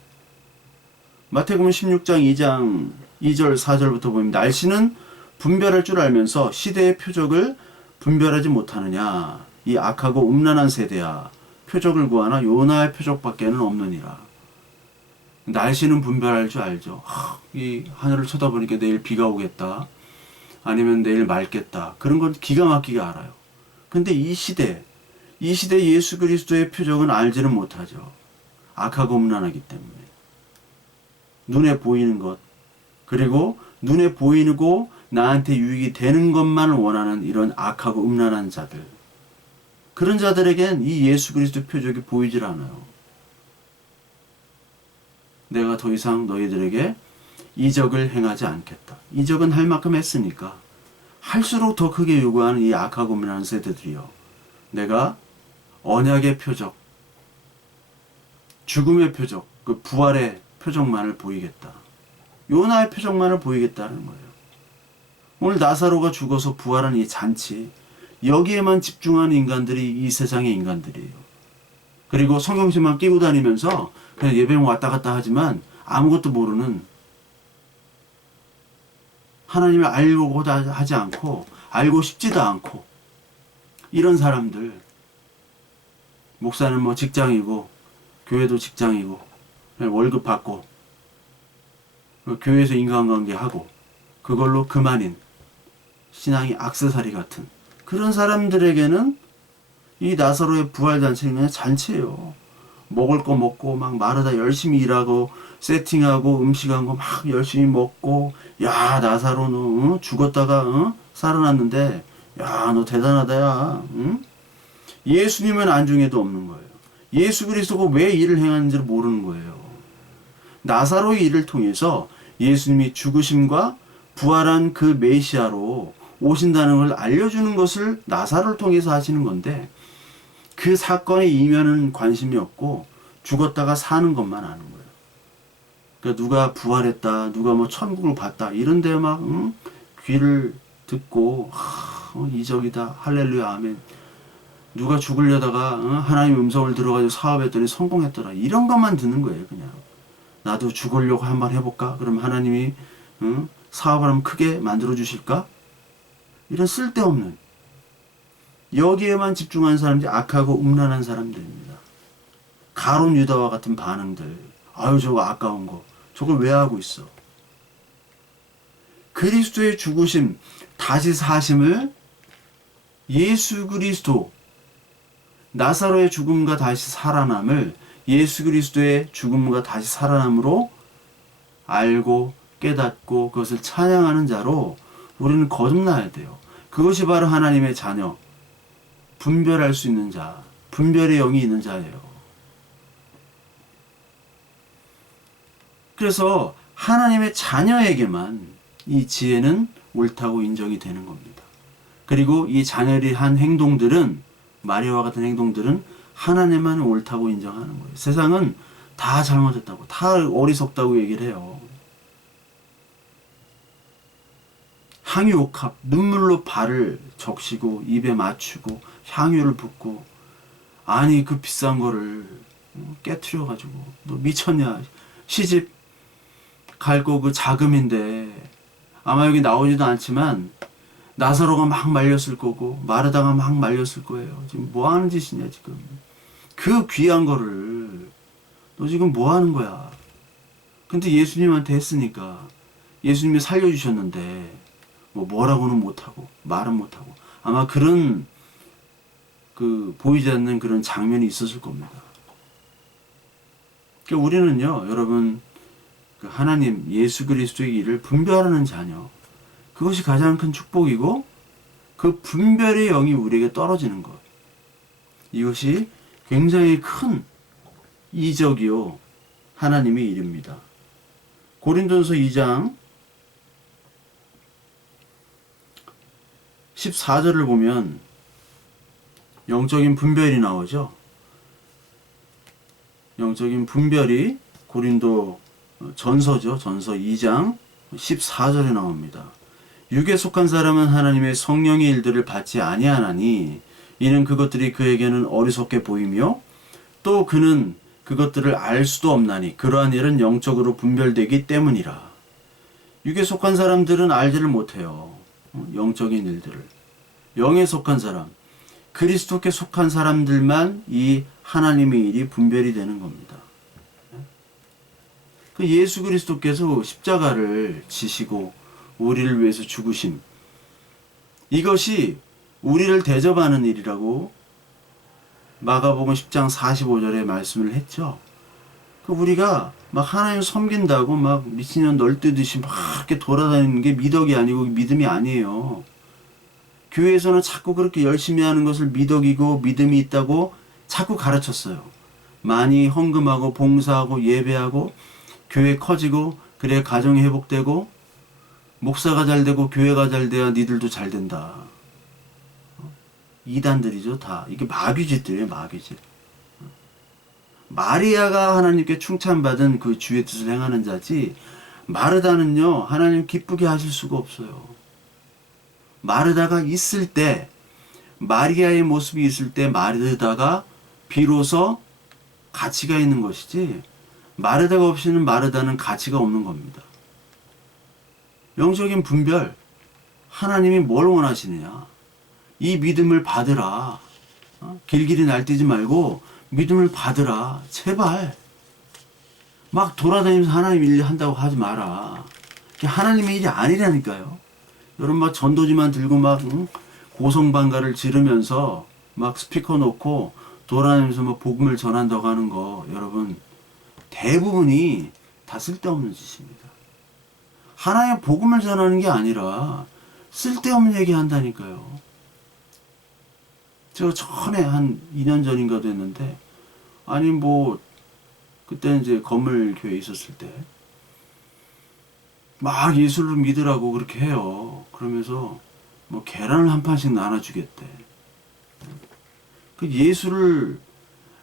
마태복음 16장 2장 2절 4절부터 보면 날씨는 분별할 줄 알면서 시대의 표적을 분별하지 못하느냐. 이 악하고 음란한 세대야. 표적을 구하나 요나의 표적밖에는 없느니라. 날씨는 분별할 줄 알죠. 이 하늘을 쳐다보니까 내일 비가 오겠다. 아니면 내일 맑겠다. 그런 건 기가 막히게 알아요. 근데 이 시대 예수 그리스도의 표적은 알지는 못하죠. 악하고 음란하기 때문에. 눈에 보이는 것, 그리고 눈에 보이고 나한테 유익이 되는 것만 원하는 이런 악하고 음란한 자들. 그런 자들에겐 이 예수 그리스도 표적이 보이질 않아요. 내가 더 이상 너희들에게 이적을 행하지 않겠다. 이적은 할 만큼 했으니까. 할수록 더 크게 요구하는 이 악하고 음란한 세대들이요. 내가 언약의 표적, 죽음의 표적, 그 부활의 표적만을 보이겠다. 요나의 표적만을 보이겠다는 거예요. 오늘 나사로가 죽어서 부활한 이 잔치, 여기에만 집중하는 인간들이 이 세상의 인간들이에요. 그리고 성경책만 끼고 다니면서 그냥 예배당 왔다 갔다 하지만 아무것도 모르는, 하나님을 알려고 하지 않고 알고 싶지도 않고 이런 사람들. 목사는 뭐 직장이고 교회도 직장이고 그냥 월급 받고 교회에서 인간관계하고 그걸로 그만인 신앙이 액세서리 같은 그런 사람들에게는 이 나사로의 부활잔치는 그냥 잔치예요. 먹을 거 먹고 막 마르다 열심히 일하고 세팅하고 음식한 거 막 열심히 먹고, 야 나사로 너 죽었다가 살아났는데 야 너 대단하다 야. 응? 예수님은 안중에도 없는 거예요. 예수 그리스도가 왜 일을 행하는지를 모르는 거예요. 나사로의 일을 통해서 예수님이 죽으심과 부활한 그 메시아로 오신다는 걸 알려주는 것을 나사로를 통해서 하시는 건데, 그 사건의 이면은 관심이 없고 죽었다가 사는 것만 아는 거예요. 그러니까 누가 부활했다, 누가 뭐 천국을 봤다 이런 데 막 귀를 듣고 이적이다, 할렐루야, 아멘. 누가 죽으려다가 하나님 음성을 들어가지고 사업했더니 성공했더라, 이런 것만 듣는 거예요. 그냥 나도 죽으려고 한번 해볼까? 그럼 하나님이 사업을 한번 크게 만들어 주실까? 이런 쓸데없는, 여기에만 집중한 사람들이 악하고 음란한 사람들입니다. 가룟 유다와 같은 반응들. 아유 저거 아까운 거 저걸 왜 하고 있어? 그리스도의 죽으심 다시 사심을 예수 그리스도, 나사로의 죽음과 다시 살아남을 예수 그리스도의 죽음과 다시 살아남으로 알고 깨닫고 그것을 찬양하는 자로 우리는 거듭나야 돼요. 그것이 바로 하나님의 자녀, 분별할 수 있는 자, 분별의 영이 있는 자예요. 그래서 하나님의 자녀에게만 이 지혜는 옳다고 인정이 되는 겁니다. 그리고 이 자녀들이 한 행동들은, 마리아와 같은 행동들은 하나님만 옳다고 인정하는 거예요. 세상은 다 잘못했다고, 다 어리석다고 얘기를 해요. 향유옥합, 눈물로 발을 적시고 입에 맞추고 향유를 붓고, 아니 그 비싼 거를 깨트려가지고 너 미쳤냐? 시집 갈 거 그 자금인데, 아마 여기 나오지도 않지만 나사로가 막 말렸을 거고 마르다가 막 말렸을 거예요. 지금 뭐 하는 짓이냐 지금. 그 귀한 거를 너 지금 뭐 하는 거야. 근데 예수님한테 했으니까 예수님이 살려주셨는데 뭐라고는 못하고 말은 못하고, 아마 그런 그 보이지 않는 그런 장면이 있었을 겁니다. 그러니까 우리는요 여러분, 그 하나님 예수 그리스도의 일을 분별하는 자녀, 그것이 가장 큰 축복이고 그 분별의 영이 우리에게 떨어지는 것, 이것이 굉장히 큰 이적이요 하나님의 일입니다. 고린도전서 2장 14절을 보면 영적인 분별이 나오죠. 영적인 분별이 고린도 전서죠. 전서 2장 14절에 나옵니다. 육에 속한 사람은 하나님의 성령의 일들을 받지 아니하나니 이는 그것들이 그에게는 어리석게 보이며 또 그는 그것들을 알 수도 없나니 그러한 일은 영적으로 분별되기 때문이라. 육에 속한 사람들은 알지를 못해요. 영적인 일들을. 영에 속한 사람, 그리스도께 속한 사람들만 이 하나님의 일이 분별이 되는 겁니다. 그 예수 그리스도께서 십자가를 지시고 우리를 위해서 죽으심, 이것이 우리를 대접하는 일이라고 마가복음 10장 45절에 말씀을 했죠. 그 우리가 막 하나님 섬긴다고 막 미친년 널뛰듯이 막 이렇게 돌아다니는 게 미덕이 아니고 믿음이 아니에요. 교회에서는 자꾸 그렇게 열심히 하는 것을 미덕이고 믿음이 있다고 자꾸 가르쳤어요. 많이 헌금하고 봉사하고 예배하고 교회 커지고 그래야 가정이 회복되고 목사가 잘 되고 교회가 잘 돼야 니들도 잘 된다. 이단들이죠, 다. 이게 마귀짓들이에요, 마귀짓. 마리아가 하나님께 충찬받은 그 주의 뜻을 행하는 자지, 마르다는요, 하나님 기쁘게 하실 수가 없어요. 마르다가 있을 때, 마리아의 모습이 있을 때 마르다가 비로소 가치가 있는 것이지, 마르다가 없이는 마르다는 가치가 없는 겁니다. 영적인 분별, 하나님이 뭘 원하시느냐. 이 믿음을 받으라. 길길이 날뛰지 말고 믿음을 받으라. 제발. 막 돌아다니면서 하나님 일 한다고 하지 마라. 그게 하나님의 일이 아니라니까요. 여러분 막 전도지만 들고 막 고성방가를 지르면서 막 스피커 놓고 돌아다니면서 막 복음을 전한다고 하는 거, 여러분 대부분이 다 쓸데없는 짓입니다. 하나님의 복음을 전하는 게 아니라 쓸데없는 얘기 한다니까요. 제가 전에 한 2년 전인가 됐는데, 아니 뭐 그때는 이제 건물교회에 있었을 때 막 예수를 믿으라고 그렇게 해요. 그러면서 뭐 계란을 한 판씩 나눠주겠대. 그 예수를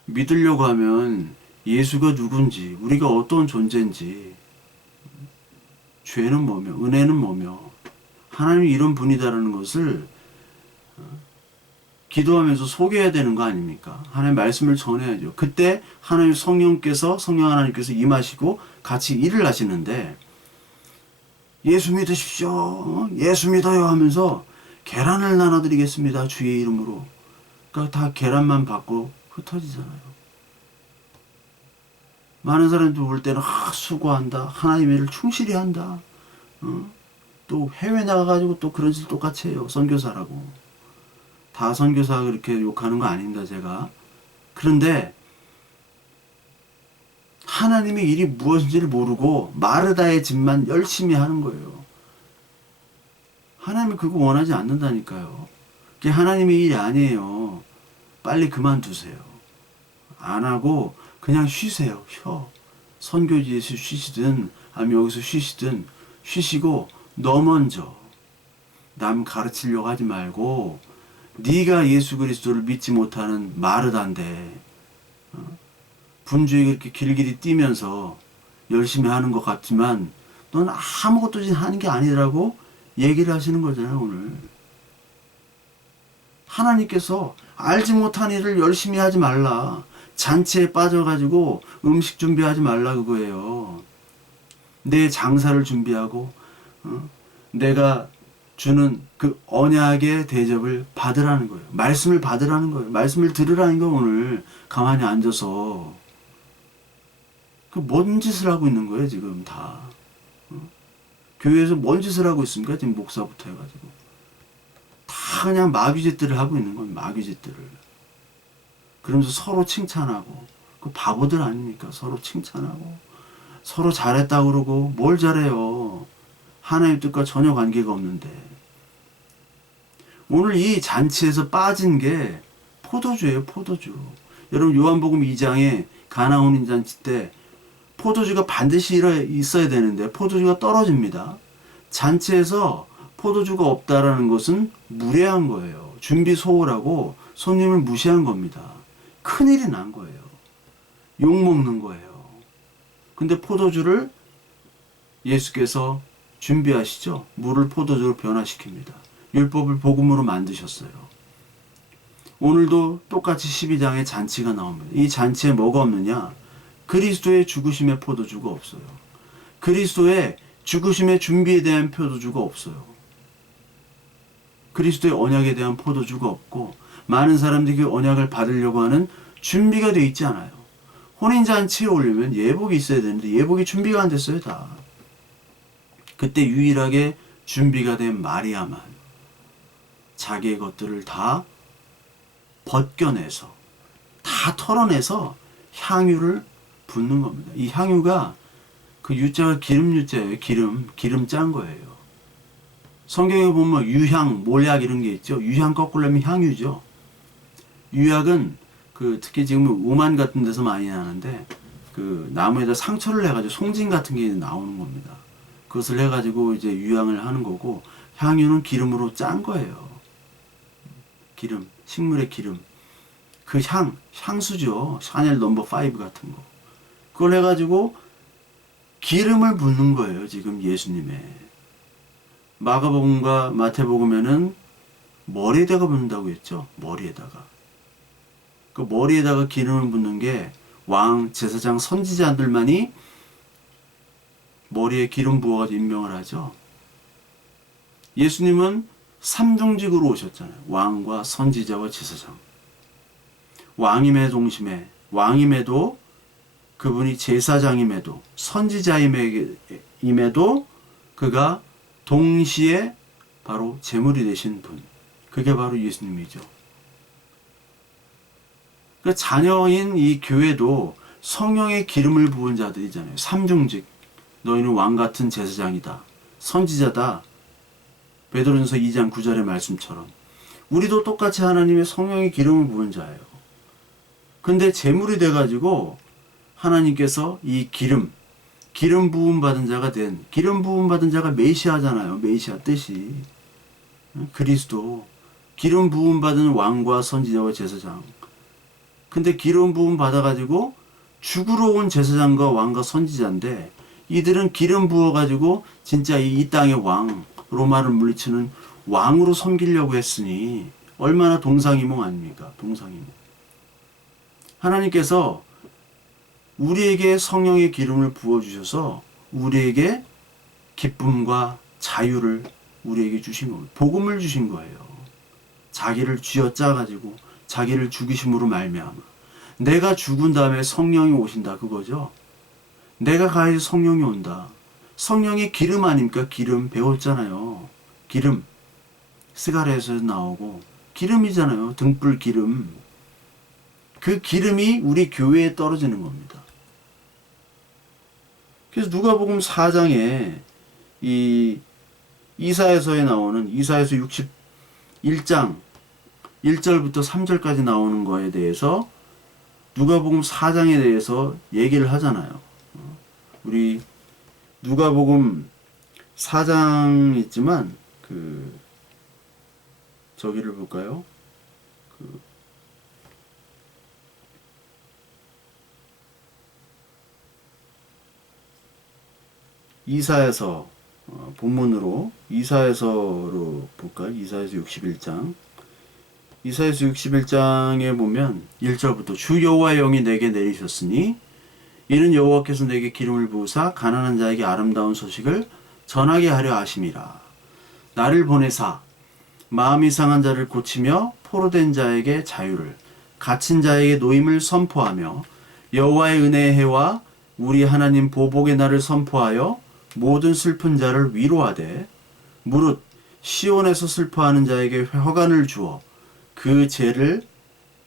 믿으려고 하면 예수가 누군지, 우리가 어떤 존재인지, 죄는 뭐며 은혜는 뭐며 하나님이 이런 분이다라는 것을 기도하면서 소개해야 되는 거 아닙니까? 하나님의 말씀을 전해야죠. 그때 하나님 성령 하나님께서 임하시고 같이 일을 하시는데, 예수 믿으십시오, 예수 믿어요 하면서 계란을 나눠드리겠습니다, 주의 이름으로. 그러니까 다 계란만 받고 흩어지잖아요. 많은 사람들 올 때는 수고한다, 하나님의 일을 충실히 한다, 또 해외 나가가지고 또 그런 짓 똑같이 해요. 선교사라고. 다 선교사 그렇게 욕하는 거 아닙니다, 제가. 그런데 하나님의 일이 무엇인지를 모르고 마르다의 짓만 열심히 하는 거예요. 하나님이 그거 원하지 않는다니까요. 그게 하나님의 일이 아니에요. 빨리 그만두세요. 안 하고 그냥 쉬세요. 쉬어. 선교지에서 쉬시든 아니면 여기서 쉬시든 쉬시고, 너 먼저 남 가르치려고 하지 말고, 네가 예수 그리스도를 믿지 못하는 마르다인데 분주히 그렇게 길길이 뛰면서 열심히 하는 것 같지만 넌 아무것도 하는 게 아니라고 얘기를 하시는 거잖아요, 오늘. 하나님께서 알지 못한 일을 열심히 하지 말라. 잔치에 빠져가지고 음식 준비하지 말라 그거예요. 내 장사를 준비하고 내가 주는 그 언약의 대접을 받으라는 거예요. 말씀을 받으라는 거예요. 말씀을 들으라는 거. 오늘 가만히 앉아서 그 뭔 짓을 하고 있는 거예요 지금 다. 교회에서 뭔 짓을 하고 있습니까? 지금 목사부터 해가지고 다 그냥 마귀짓들을 하고 있는 거예요. 마귀짓들을. 그러면서 서로 칭찬하고, 그 바보들 아닙니까? 서로 칭찬하고 서로 잘했다고 그러고. 뭘 잘해요? 하나님 뜻과 전혀 관계가 없는데. 오늘 이 잔치에서 빠진 게 포도주예요, 포도주. 여러분 요한복음 2장에 가나 혼인잔치 때 포도주가 반드시 있어야 되는데 포도주가 떨어집니다. 잔치에서 포도주가 없다라는 것은 무례한 거예요. 준비 소홀하고 손님을 무시한 겁니다. 큰일이 난 거예요. 욕먹는 거예요. 근데 포도주를 예수께서 준비하시죠. 물을 포도주로 변화시킵니다. 율법을 복음으로 만드셨어요. 오늘도 똑같이 12장에 잔치가 나옵니다. 이 잔치에 뭐가 없느냐? 그리스도의 죽으심의 포도주가 없어요. 그리스도의 죽으심의 준비에 대한 포도주가 없어요. 그리스도의 언약에 대한 포도주가 없고 많은 사람들이 그 언약을 받으려고 하는 준비가 되어 있지 않아요. 혼인잔치에 오려면 예복이 있어야 되는데 예복이 준비가 안 됐어요. 다. 그때 유일하게 준비가 된 마리아만 자기의 것들을 다 벗겨내서 다 털어내서 향유를 붓는 겁니다. 이 향유가 그 유자가 기름 유자예요. 기름 짠 거예요. 성경에 보면 유향, 몰약 이런 게 있죠. 유향 거꾸로 하면 향유죠. 유약은 그 특히 지금 우만 같은 데서 많이 나는데 그 나무에다 상처를 해가지고 송진 같은 게 나오는 겁니다. 그것을 해가지고 이제 유향을 하는 거고 향유는 기름으로 짠 거예요. 기름, 식물의 기름. 그 향수죠. 샤넬 넘버 5 같은 거. 그걸 해가지고 기름을 붓는 거예요. 지금 예수님의. 마가복음과 마태복음에는 머리에다가 붓는다고 했죠. 머리에다가. 그 머리에다가 기름을 붓는 게 왕, 제사장, 선지자들만이 머리에 기름 부어가지고 임명을 하죠. 예수님은 삼중직으로 오셨잖아요. 왕과 선지자와 제사장. 왕임의 동심에, 왕임에도 그분이 제사장임에도 선지자임에도 그가 동시에 바로 제물이 되신 분. 그게 바로 예수님이죠. 그 자녀인 이 교회도 성령의 기름을 부은 자들이잖아요. 삼중직. 너희는 왕같은 제사장이다. 선지자다. 베드로전서 2장 9절의 말씀처럼. 우리도 똑같이 하나님의 성령의 기름을 부은 자예요. 근데 제물이 돼가지고 하나님께서 이 기름 부음 받은 자가 기름 부음 받은 자가 메시아잖아요. 메시아 뜻이. 그리스도. 기름 부음 받은 왕과 선지자와 제사장. 근데 기름 부음 받아가지고 죽으러 온 제사장과 왕과 선지자인데 이들은 기름 부어가지고 진짜 이 땅의 왕, 로마를 물리치는 왕으로 섬기려고 했으니 얼마나 동상이몽 아닙니까? 동상이몽. 하나님께서 우리에게 성령의 기름을 부어주셔서 우리에게 기쁨과 자유를 우리에게 주신 겁니다. 복음을 주신 거예요. 자기를 쥐어짜가지고 자기를 죽이심으로 말미암아. 내가 죽은 다음에 성령이 오신다 그거죠. 내가 가야지 성령이 온다. 성령의 기름 아닙니까? 기름 배웠잖아요. 기름. 스가랴에서 나오고 기름이잖아요. 등불 기름. 그 기름이 우리 교회에 떨어지는 겁니다. 그래서 누가복음 4장에 이 이사야서에 나오는 이사야서 61장 1절부터 3절까지 나오는 거에 대해서 누가복음 4장에 대해서 얘기를 하잖아요. 우리 누가복음 4장 있지만 저기를 볼까요? 이사야서 본문으로 이사야서로 볼까요? 이사야서 61장. 이사야서 61장에 보면 1절부터 주 여호와의 영이 내게 내리셨으니 이는 여호와께서 내게 기름을 부으사 가난한 자에게 아름다운 소식을 전하게 하려 하심이라. 나를 보내사 마음이 상한 자를 고치며 포로된 자에게 자유를 갇힌 자에게 노임을 선포하며 여호와의 은혜의 해와 우리 하나님 보복의 날을 선포하여 모든 슬픈 자를 위로하되 무릇 시온에서 슬퍼하는 자에게 허간을 주어 그 죄를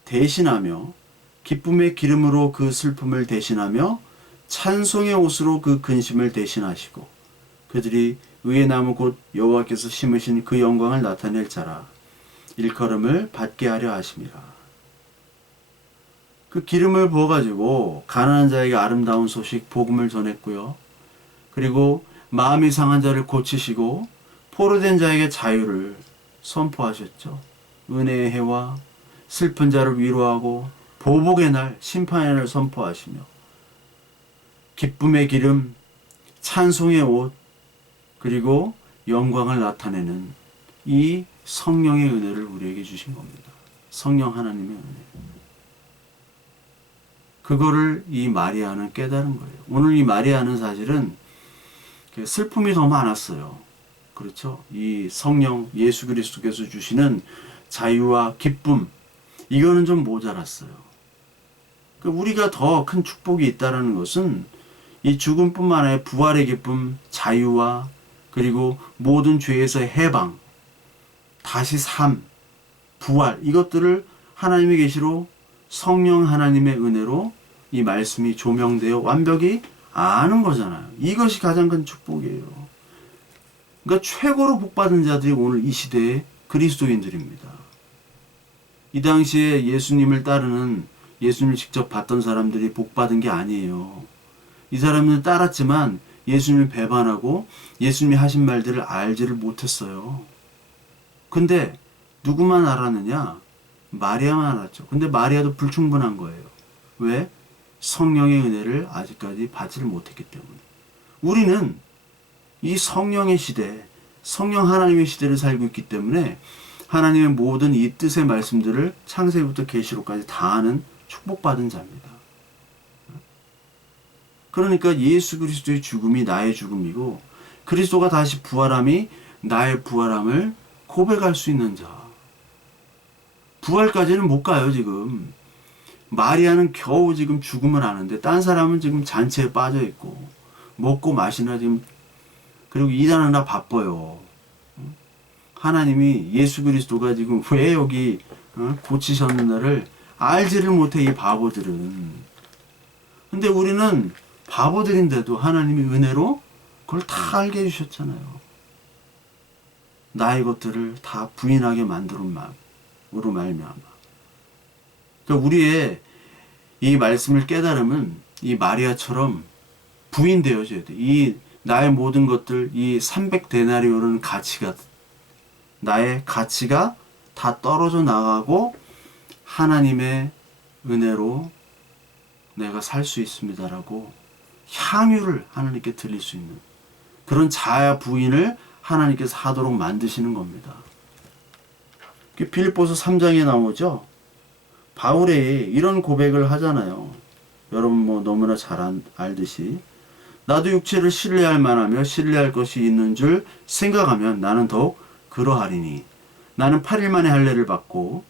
대신하며 기쁨의 기름으로 그 슬픔을 대신하며 찬송의 옷으로 그 근심을 대신하시고 그들이 의의 나무 곧 여호와께서 심으신 그 영광을 나타낼 자라 일컬음을 받게 하려 하심이라. 그 기름을 부어가지고 가난한 자에게 아름다운 소식 복음을 전했고요. 그리고 마음이 상한 자를 고치시고 포로된 자에게 자유를 선포하셨죠. 은혜의 해와 슬픈 자를 위로하고 보복의 날, 심판의 날을 선포하시며 기쁨의 기름, 찬송의 옷, 그리고 영광을 나타내는 이 성령의 은혜를 우리에게 주신 겁니다. 성령 하나님의 은혜. 그거를 이 마리아는 깨달은 거예요. 오늘 이 마리아는 사실은 슬픔이 더 많았어요. 그렇죠? 이 성령 예수 그리스도께서 주시는 자유와 기쁨, 이거는 좀 모자랐어요. 우리가 더 큰 축복이 있다는 것은 이 죽음뿐만 아니라 부활의 기쁨, 자유와 그리고 모든 죄에서의 해방, 다시 삶, 부활, 이것들을 하나님의 계시로 성령 하나님의 은혜로 이 말씀이 조명되어 완벽히 아는 거잖아요. 이것이 가장 큰 축복이에요. 그러니까 최고로 복받은 자들이 오늘 이 시대의 그리스도인들입니다. 이 당시에 예수님을 따르는, 예수님을 직접 봤던 사람들이 복받은 게 아니에요. 이 사람들은 따랐지만 예수님을 배반하고 예수님이 하신 말들을 알지를 못했어요. 근데 누구만 알았느냐? 마리아만 알았죠. 근데 마리아도 불충분한 거예요. 왜? 성령의 은혜를 아직까지 받지를 못했기 때문에. 우리는 이 성령의 시대, 성령 하나님의 시대를 살고 있기 때문에 하나님의 모든 이 뜻의 말씀들을 창세기부터 계시록까지 다 아는 축복받은 자입니다. 그러니까 예수 그리스도의 죽음이 나의 죽음이고 그리스도가 다시 부활함이 나의 부활함을 고백할 수 있는 자. 부활까지는 못 가요, 지금. 마리아는 겨우 지금 죽음을 아는데 딴 사람은 지금 잔치에 빠져 있고 먹고 마시나 지금, 그리고 일하느라 바빠요. 하나님이 예수 그리스도가 지금 왜 여기 고치셨는가를 알지를 못해, 이 바보들은. 근데 우리는 바보들인데도 하나님이 은혜로 그걸 다 알게 해주셨잖아요. 나의 것들을 다 부인하게 만드는 마음으로 말미암아. 그러니까 우리의 이 말씀을 깨달으면 이 마리아처럼 부인되어져야 돼. 이 나의 모든 것들, 이 300데나리오라는 가치가, 나의 가치가 다 떨어져 나가고 하나님의 은혜로 내가 살 수 있습니다라고 향유를 하나님께 드릴 수 있는 그런 자아 부인을 하나님께서 하도록 만드시는 겁니다. 빌립보서 3장에 나오죠. 바울이 이런 고백을 하잖아요. 여러분 뭐 너무나 잘 알듯이, 나도 육체를 신뢰할 만하며 신뢰할 것이 있는 줄 생각하면 나는 더욱 그러하리니, 나는 8일 만에 할례를 받고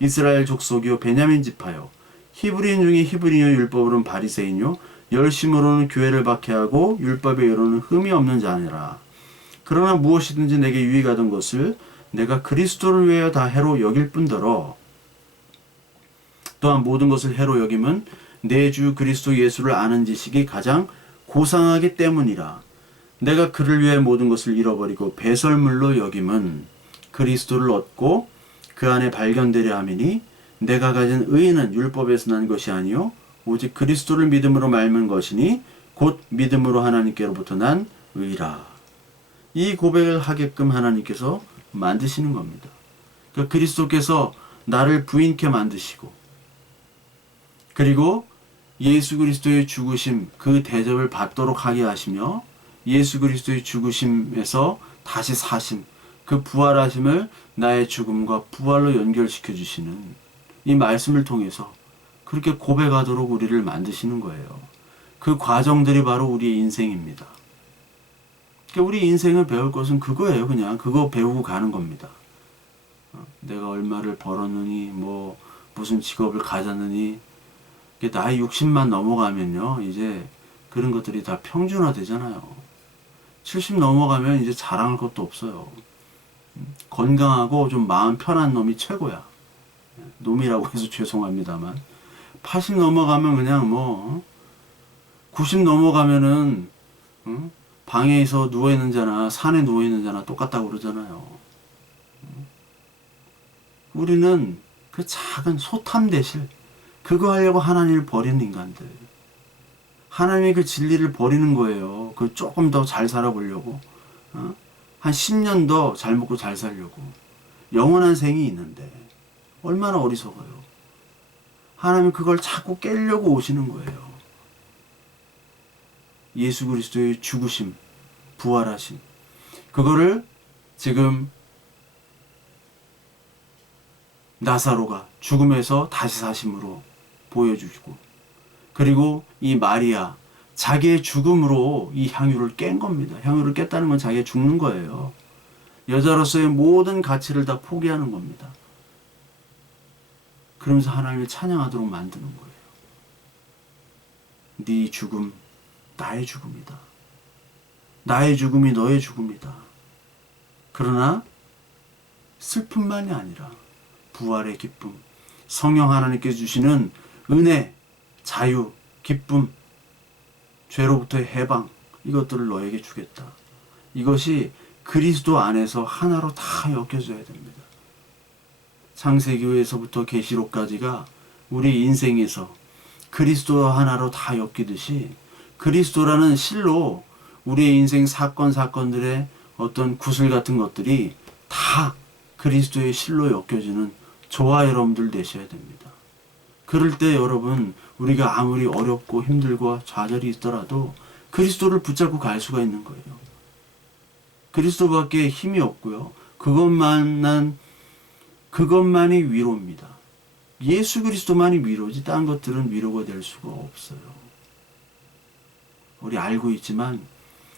이스라엘 족속이요 베냐민 지파요 히브리인 중에 히브리인요 율법으로는 바리새인요 열심으로는 교회를 박해하고 율법에 이르는 흠이 없는 자니라. 그러나 무엇이든지 내게 유익하던 것을 내가 그리스도를 위하여 다 해로 여길 뿐더러 또한 모든 것을 해로 여김은 내 주 그리스도 예수를 아는 지식이 가장 고상하기 때문이라. 내가 그를 위해 모든 것을 잃어버리고 배설물로 여김은 그리스도를 얻고 그 안에 발견되려 함이니, 내가 가진 의는 율법에서 난 것이 아니요 오직 그리스도를 믿음으로 말미암은 것이니 곧 믿음으로 하나님께로부터 난 의라. 이 고백을 하게끔 하나님께서 만드시는 겁니다. 그러니까 그리스도께서 나를 부인케 만드시고, 그리고 예수 그리스도의 죽으심, 그 대접을 받도록 하게 하시며, 예수 그리스도의 죽으심에서 다시 사심, 그 부활하심을 나의 죽음과 부활로 연결시켜 주시는 이 말씀을 통해서 그렇게 고백하도록 우리를 만드시는 거예요. 그 과정들이 바로 우리의 인생입니다. 그러니까 우리 인생을 배울 것은 그거예요. 그냥 그거 배우고 가는 겁니다. 내가 얼마를 벌었느니, 뭐 무슨 직업을 가졌느니, 나이 60만 넘어가면요 이제 그런 것들이 다 평준화 되잖아요. 70 넘어가면 이제 자랑할 것도 없어요. 건강하고 좀 마음 편한 놈이 최고야. 놈이라고 해서 죄송합니다만 80 넘어가면 그냥 뭐 90 넘어가면은 방에서 누워있는 자나 산에 누워있는 자나 똑같다고 그러잖아요. 우리는 그 작은 소탐대실, 그거 하려고 하나님을 버리는 인간들. 하나님의 그 진리를 버리는 거예요. 그 조금 더 잘 살아보려고. 한 10년 더 잘 먹고 잘 살려고. 영원한 생이 있는데 얼마나 어리석어요. 하나님은 그걸 자꾸 깨려고 오시는 거예요. 예수 그리스도의 죽으심, 부활하심, 그거를 지금 나사로가 죽음에서 다시 사심으로 보여주고, 그리고 이 마리아 자기의 죽음으로 이 향유를 깬 겁니다. 향유를 깼다는 건 자기가 죽는 거예요. 여자로서의 모든 가치를 다 포기하는 겁니다. 그러면서 하나님을 찬양하도록 만드는 거예요. 네 죽음 나의 죽음이다. 나의 죽음이 너의 죽음이다. 그러나 슬픔만이 아니라 부활의 기쁨, 성령 하나님께서 주시는 은혜, 자유, 기쁨, 죄로부터의 해방, 이것들을 너에게 주겠다. 이것이 그리스도 안에서 하나로 다 엮여져야 됩니다. 창세기에서부터 계시록까지가 우리 인생에서 그리스도 하나로 다 엮이듯이, 그리스도라는 실로 우리의 인생 사건들의 어떤 구슬 같은 것들이 다 그리스도의 실로 엮여지는 저와 여러분들 되셔야 됩니다. 그럴 때 여러분, 우리가 아무리 어렵고 힘들고 좌절이 있더라도 그리스도를 붙잡고 갈 수가 있는 거예요. 그리스도밖에 힘이 없고요. 그것만이 위로입니다. 예수 그리스도만이 위로지 딴 것들은 위로가 될 수가 없어요. 우리 알고 있지만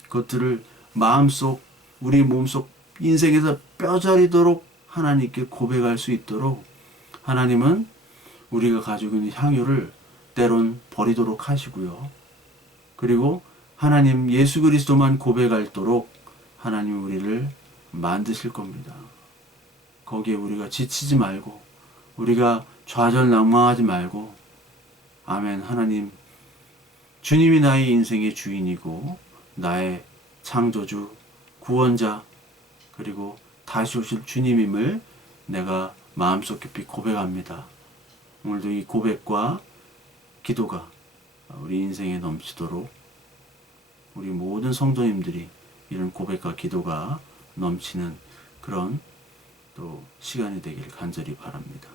그것들을 마음속, 우리 몸속 인생에서 뼈저리도록 하나님께 고백할 수 있도록 하나님은 우리가 가지고 있는 향유를 때론 버리도록 하시고요. 그리고 하나님 예수 그리스도만 고백할도록 하나님 우리를 만드실 겁니다. 거기에 우리가 지치지 말고, 우리가 좌절 낙망하지 말고, 아멘. 하나님, 주님이 나의 인생의 주인이고 나의 창조주, 구원자, 그리고 다시 오실 주님임을 내가 마음속 깊이 고백합니다. 오늘도 이 고백과 기도가 우리 인생에 넘치도록 우리 모든 성도님들이 이런 고백과 기도가 넘치는 그런 또 시간이 되길 간절히 바랍니다.